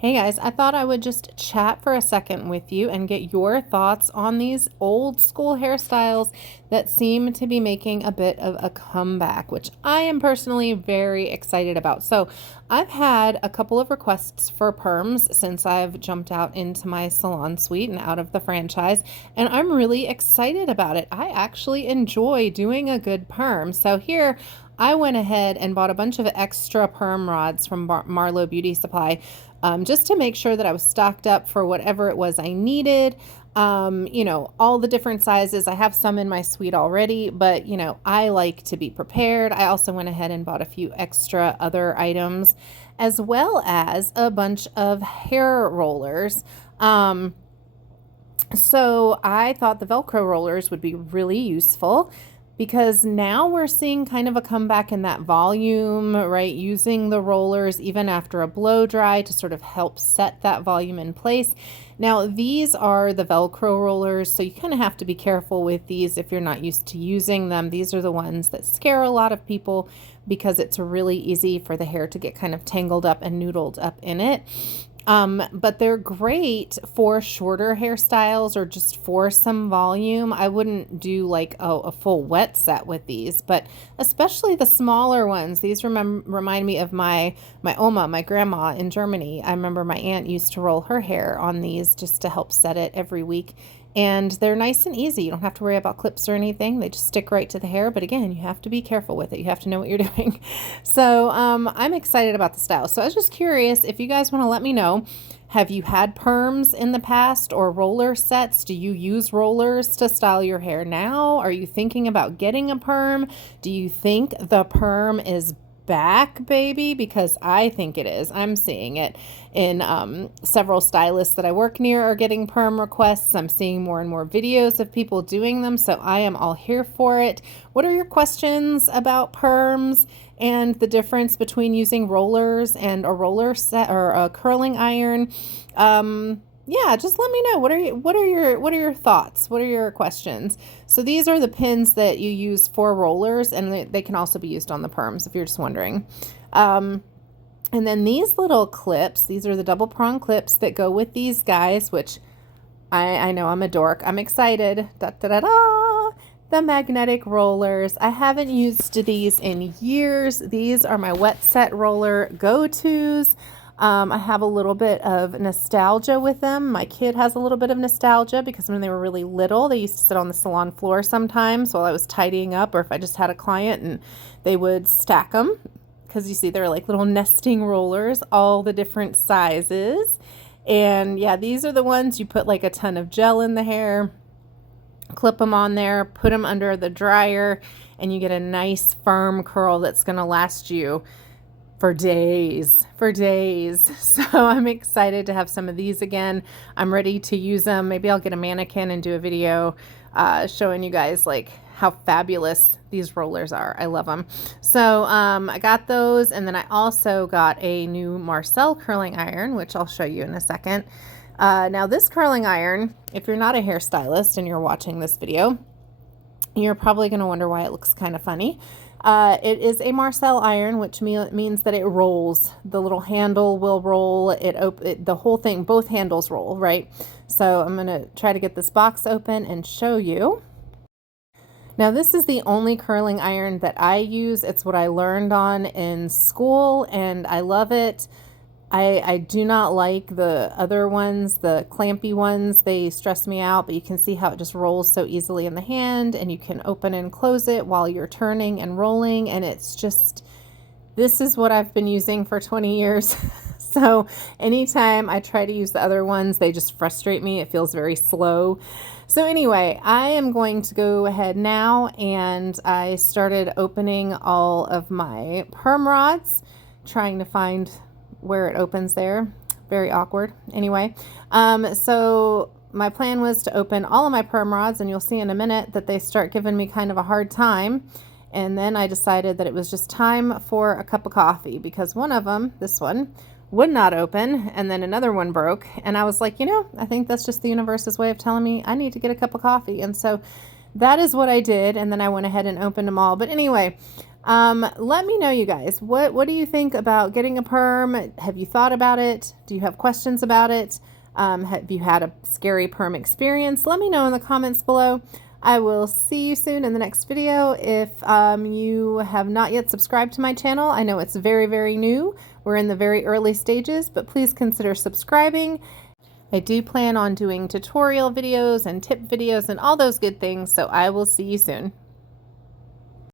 Hey guys, I thought I would just chat for a second with you and get your thoughts on these old school hairstyles that seem to be making a bit of a comeback, which I am personally very excited about. So, I've had a couple of requests for perms since I've jumped out into my salon suite and out of the franchise, and I'm really excited about it. I actually enjoy doing a good perm. So, here I went ahead and bought a bunch of extra perm rods from Marlowe Beauty Supply just to make sure that I was stocked up for whatever it was I needed. All the different sizes. I have some in my suite already, but I like to be prepared. I also went ahead and bought a few extra other items, as well as a bunch of hair rollers. So I thought the Velcro rollers would be really useful because now we're seeing kind of a comeback in that volume, right? Using the rollers even after a blow dry to sort of help set that volume in place. Now, these are the Velcro rollers, so you kind of have to be careful with these if you're not used to using them. These are the ones that scare a lot of people because it's really easy for the hair to get kind of tangled up and noodled up in it. But they're great for shorter hairstyles or just for some volume. I wouldn't do like a full wet set with these, but especially the smaller ones. These remind me of my Oma, my grandma in Germany. I remember my aunt used to roll her hair on these just to help set it every week. And they're nice and easy. You don't have to worry about clips or anything. They just stick right to the hair. But again, you have to be careful with it. You have to know what you're doing. So I'm excited about the style. So I was just curious if you guys want to let me know. Have you had perms in the past or roller sets? Do you use rollers to style your hair now? Are you thinking about getting a perm? Do you think the perm is back, baby? Because I think it is. I'm seeing it in several stylists that I work near are getting perm requests. I'm seeing more and more videos of people doing them, so I am all here for it. What are your questions about perms and the difference between using rollers and a roller set or a curling iron? Yeah, just let me know. What are your thoughts? What are your questions? So these are the pins that you use for rollers, and they can also be used on the perms if you're just wondering. And then these little clips, these are the double prong clips that go with these guys, which I know I'm a dork. I'm excited. Da, da, da, da. The magnetic rollers. I haven't used these in years. These are my wet set roller go-tos. I have a little bit of nostalgia with them. My kid has a little bit of nostalgia because when they were really little, they used to sit on the salon floor sometimes while I was tidying up, or if I just had a client and they would stack them. Because you see, they're like little nesting rollers, all the different sizes. And yeah, these are the ones you put like a ton of gel in the hair, clip them on there, put them under the dryer, and you get a nice firm curl that's going to last you for days. So I'm excited to have some of these again. I'm ready to use them. Maybe I'll get a mannequin and do a video showing you guys like how fabulous these rollers are. I love them. So I got those, and then I also got a new Marcel curling iron, which I'll show you in a second. Now this curling iron, if you're not a hairstylist and you're watching this video, you're probably going to wonder why it looks kind of funny. It is a Marcel iron, which means that it rolls. The little handle will roll. The whole thing, both handles roll, right? So I'm going to try to get this box open and show you. Now, this is the only curling iron that I use. It's what I learned on in school, and I love it. I do not like the other ones, the clampy ones. They stress me out, but you can see how it just rolls so easily in the hand, and you can open and close it while you're turning and rolling, and it's just, this is what I've been using for 20 years. So anytime I try to use the other ones, they just frustrate me. It feels very slow. So anyway, I am going to go ahead now, and I started opening all of my perm rods, trying to find where it opens there. Very awkward. Anyway, so my plan was to open all of my perm rods, and you'll see in a minute that they start giving me kind of a hard time. And then I decided that it was just time for a cup of coffee, because one of them, this one, would not open, and then another one broke, and I was like, I think that's just the universe's way of telling me I need to get a cup of coffee. And so that is what I did, and then I went ahead and opened them all. But anyway, Let me know, you guys. What do you think about getting a perm? Have you thought about it? Do you have questions about it? Have you had a scary perm experience? Let me know in the comments below. I will see you soon in the next video. If you have not yet subscribed to my channel, I know it's very, very new. We're in the very early stages, but please consider subscribing. I do plan on doing tutorial videos and tip videos and all those good things, so I will see you soon.